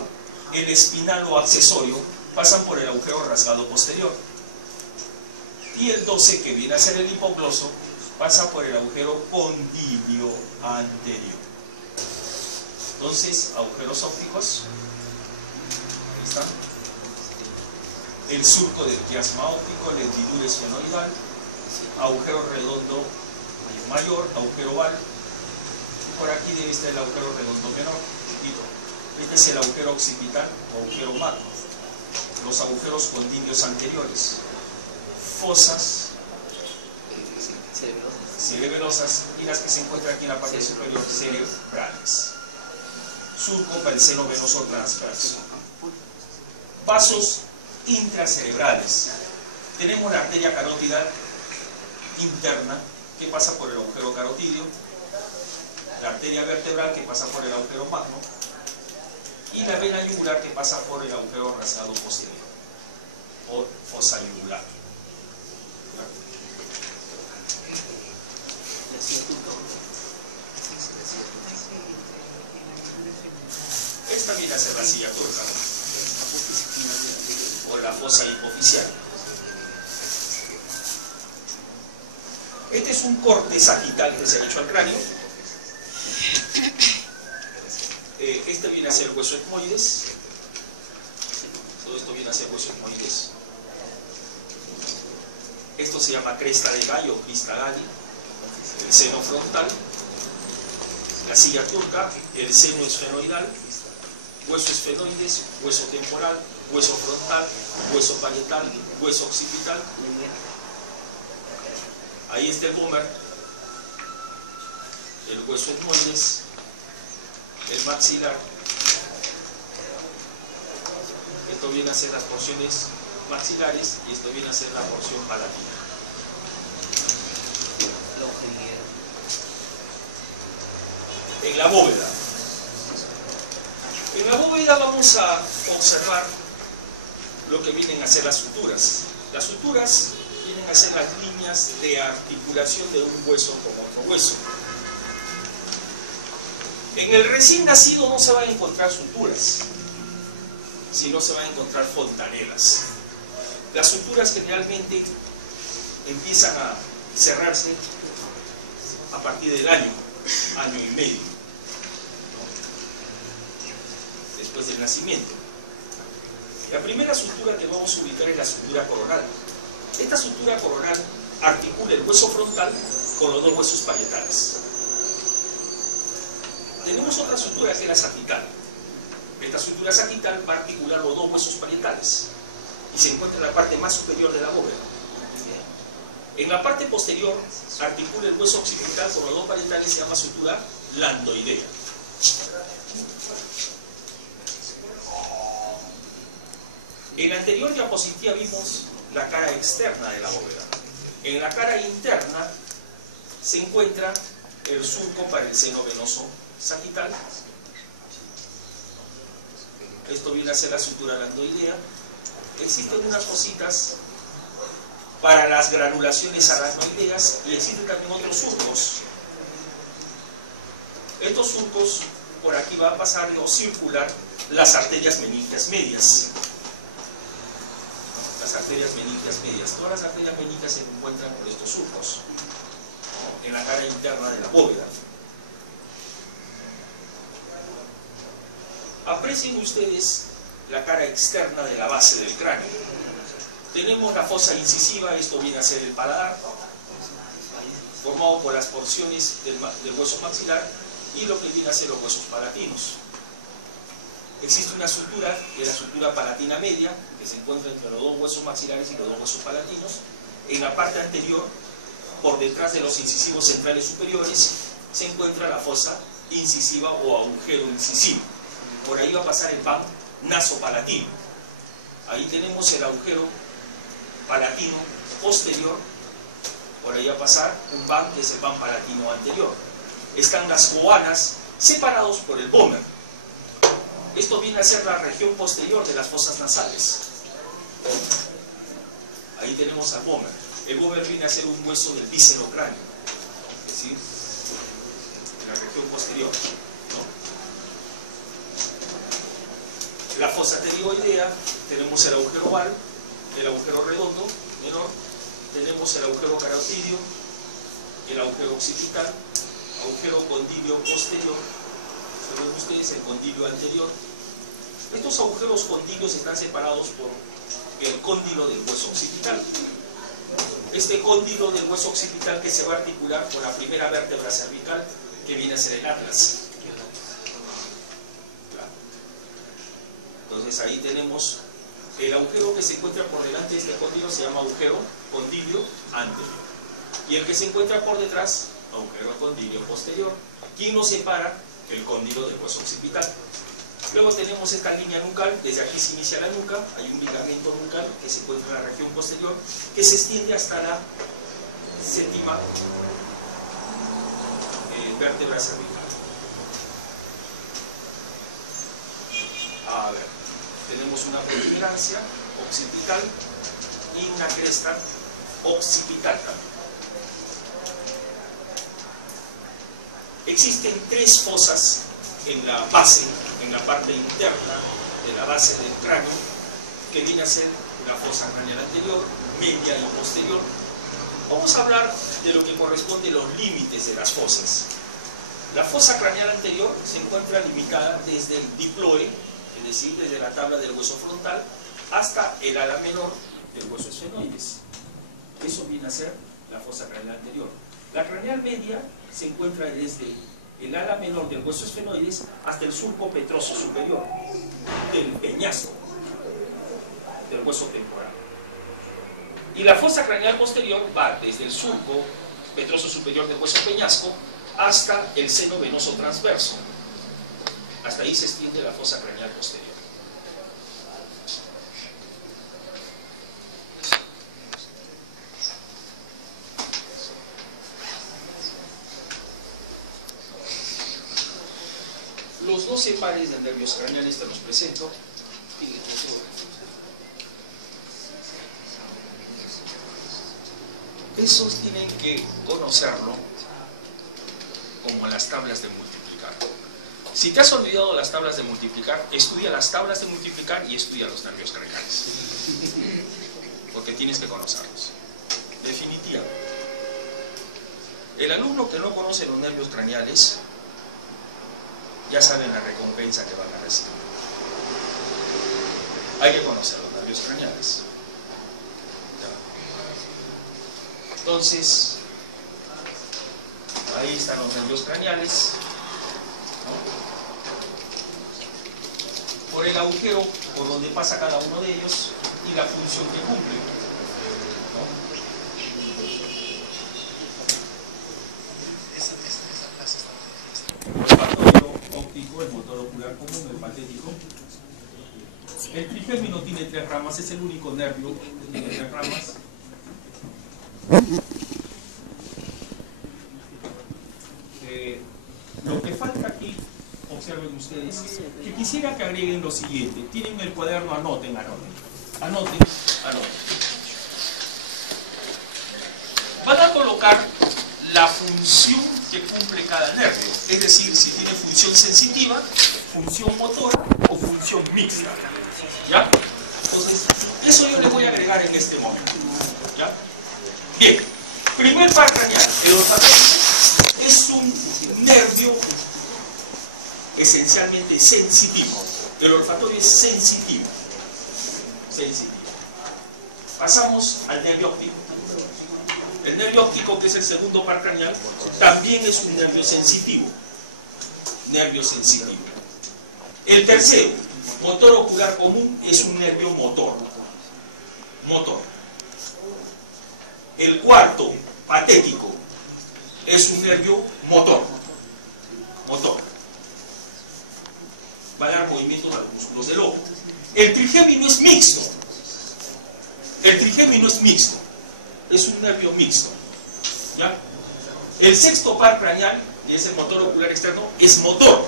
el espinal o accesorio, pasan por el agujero rasgado posterior. Y el 12, que viene a ser el hipogloso, pasa por el agujero condilio anterior. Entonces, agujeros ópticos, ahí están. El surco del quiasma óptico, la hendidura esfenoidal, agujero redondo mayor, agujero oval. Por aquí debe estar el agujero redondo menor. Este es el agujero occipital o agujero magno. Los agujeros condilios anteriores. fosas cerebrosas y las que se encuentran aquí en la parte superior cerebrales. Surco para el seno venoso transverso. Vasos intracerebrales. Tenemos la arteria carótida interna que pasa por el agujero carotídeo, la arteria vertebral que pasa por el agujero magno y la vena yugular que pasa por el agujero rasgado posterior o fosa yugular. Esta viene a ser la silla turca o la fosa hipoficial. Este es un corte sagital que se ha hecho al cráneo. Este viene a ser hueso etmoides. Todo esto viene a ser hueso etmoides. Esto se llama cresta de gallo o crista galli. El seno frontal. La silla turca, el seno esfenoidal, hueso esfenoides, hueso temporal, hueso frontal, hueso parietal, hueso occipital. Ahí está el bómer, el hueso etmoides, el maxilar. Esto viene a ser las porciones maxilares y esto viene a ser la porción palatina. En la bóveda. En la bóveda vamos a observar lo que vienen a ser las suturas. Las suturas vienen a ser las líneas de articulación de un hueso con otro hueso. En el recién nacido no se van a encontrar suturas, sino se van a encontrar fontanelas. Las suturas generalmente empiezan a cerrarse a partir del año y medio, después del nacimiento. La primera sutura que vamos a ubicar es la sutura coronal. Esta sutura coronal articula el hueso frontal con los dos huesos parietales. Tenemos otra sutura que es la sagital. Esta sutura sagital va a articular los dos huesos parietales y se encuentra en la parte más superior de la bóveda. En la parte posterior articula el hueso occipital con los dos parietales, se llama sutura landoidea. En la anterior diapositiva vimos la cara externa de la bóveda. En la cara interna se encuentra el surco para el seno venoso sagital. Esto viene a ser la sutura landoidea. Existen unas cositas para las granulaciones aracnoideas y existen también otros surcos. Estos surcos, por aquí va a pasar o circular las arterias meningias medias. Las arterias meningias medias. Todas las arterias meningias se encuentran por estos surcos, ¿no?, en la cara interna de la bóveda. Aprecien ustedes la cara externa de la base del cráneo. Tenemos la fosa incisiva, esto viene a ser el paladar, formado por las porciones del hueso maxilar y lo que viene a ser los huesos palatinos. Existe una sutura, que es la sutura palatina media, que se encuentra entre los dos huesos maxilares y los dos huesos palatinos. En la parte anterior, por detrás de los incisivos centrales superiores, se encuentra la fosa incisiva o agujero incisivo. Por ahí va a pasar el van nasopalatino. Ahí tenemos el agujero palatino posterior, por ahí va a pasar un van que es el van palatino anterior. Están las goanas separados por el bómer. Esto viene a ser la región posterior de las fosas nasales. Ahí tenemos al bómer. El bómer viene a ser un hueso del viscerocráneo, es decir, en la región posterior, ¿no? La fosa pterigoidea, tenemos el agujero oval, el agujero redondo menor, tenemos el agujero carotídeo, el agujero occipital, agujero condilio posterior, se ven ustedes el condilio anterior. Estos agujeros condilios están separados por el cóndilo del hueso occipital. Este cóndilo del hueso occipital que se va a articular con la primera vértebra cervical, que viene a ser el atlas. Entonces ahí tenemos El agujero que se encuentra por delante de este cóndilo se llama agujero condilio anterior. Y el que se encuentra por detrás, agujero condilio posterior. ¿Quién nos separa? El cóndilo del hueso occipital. Luego tenemos esta línea nucal, desde aquí se inicia la nuca, hay un ligamento nucal que se encuentra en la región posterior, que se extiende hasta la séptima vértebra cervical. A ver, tenemos una protuberancia occipital y una cresta occipital también. Existen tres fosas en la base, en la parte interna de la base del cráneo, que viene a ser la fosa craneal anterior, media y posterior. Vamos a hablar de lo que corresponde a los límites de las fosas. La fosa craneal anterior se encuentra limitada desde el diploe, es decir, desde la tabla del hueso frontal, hasta el ala menor del hueso esfenoides. Eso viene a ser la fosa craneal anterior. La craneal media se encuentra desde el ala menor del hueso esfenoides hasta el surco petroso superior del peñasco del hueso temporal. Y la fosa craneal posterior va desde el surco petroso superior del hueso peñasco hasta el seno venoso transverso. Hasta ahí se extiende la fosa craneal posterior. Los 12 pares de nervios craneales te los presento. Esos tienen que conocerlo como las tablas de multiplicar. Si te has olvidado las tablas de multiplicar, estudia las tablas de multiplicar y estudia los nervios craneales. Porque tienes que conocerlos. Definitivamente. El alumno que no conoce los nervios craneales, ya saben la recompensa que van a recibir. Hay que conocer los nervios craneales. Entonces, ahí están los nervios craneales, ¿no? Por el agujero por donde pasa cada uno de ellos y la función que cumple, ¿no? El olfatorio óptico, el motor ocular común, el patético. El trigémino tiene 3 ramas, es el único nervio que tiene 3 ramas. Lo que falta aquí, observen ustedes, que quisiera que agreguen lo siguiente. Tienen el cuaderno, anoten. Van a colocar la función que cumple cada nervio, es decir, si tiene función sensitiva, función motora o función mixta, ¿ya? Entonces, eso yo les voy a agregar en este momento, ¿ya? Bien, primer par craneal, el olfatorio es un nervio esencialmente sensitivo. El olfatorio es sensitivo. Pasamos al nervio óptico. El nervio óptico, que es el segundo par craneal, también es un nervio sensitivo. El tercero, motor ocular común, es un nervio motor. El cuarto, patético, es un nervio motor. Va a dar movimientos a los músculos del ojo. El trigémino es mixto. Es un nervio mixto, ¿ya? El sexto par craneal, y es el motor ocular externo, es motor,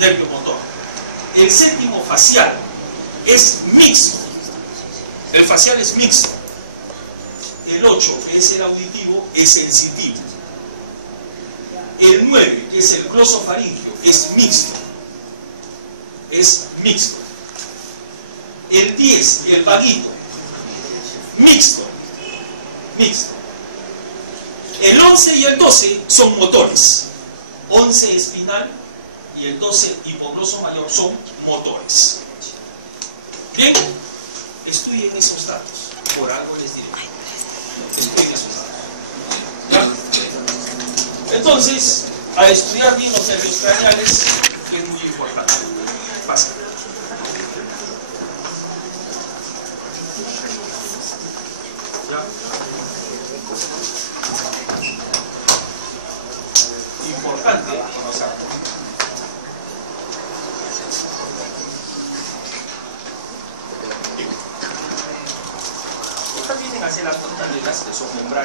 nervio motor. El séptimo facial es mixto. El facial es mixto. El 8, que es el auditivo, es sensitivo. El 9, que es el glosofaringio, es mixto. El 10, el vaguito, mixto. El 11 y el 12 son motores. 11 espinal y el 12 hipogloso mayor son motores. Bien, estudien esos datos. Por algo les diré. Estudien esos datos. ¿Ya? Entonces, a estudiar bien los nervios craneales, que es muy importante. Pasa.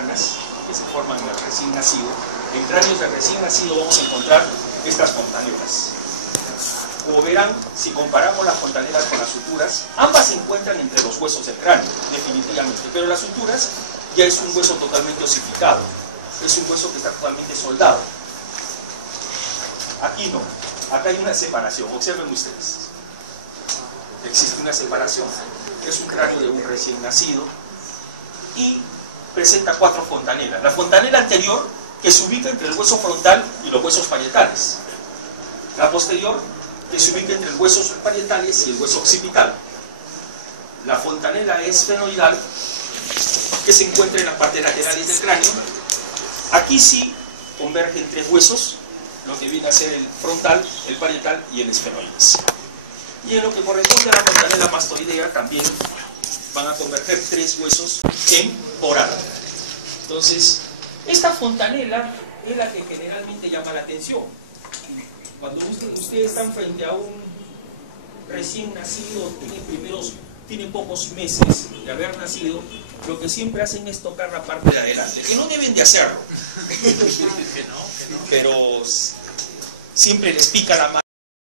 membranas que se forman en el recién nacido. En cráneos del recién nacido vamos a encontrar estas fontanelas. Como verán, si comparamos las fontanelas con las suturas, ambas se encuentran entre los huesos del cráneo, definitivamente, pero las suturas ya es un hueso totalmente osificado, es un hueso que está totalmente soldado. Aquí no, acá hay una separación, observen ustedes. Existe una separación, es un cráneo de un recién nacido y presenta 4 fontanelas. La fontanela anterior, que se ubica entre el hueso frontal y los huesos parietales. La posterior, que se ubica entre los huesos parietales y el hueso occipital. La fontanela esfenoidal, que se encuentra en las partes laterales del cráneo. Aquí sí convergen 3 huesos, lo que viene a ser el frontal, el parietal y el esfenoides. Y en lo que corresponde a la fontanela mastoidea también van a converger 3 huesos temporales. Entonces, esta fontanela es la que generalmente llama la atención. Cuando ustedes están frente a un recién nacido, tiene pocos meses de haber nacido, lo que siempre hacen es tocar la parte de adelante, que no deben de hacerlo, pero siempre les pica la mano.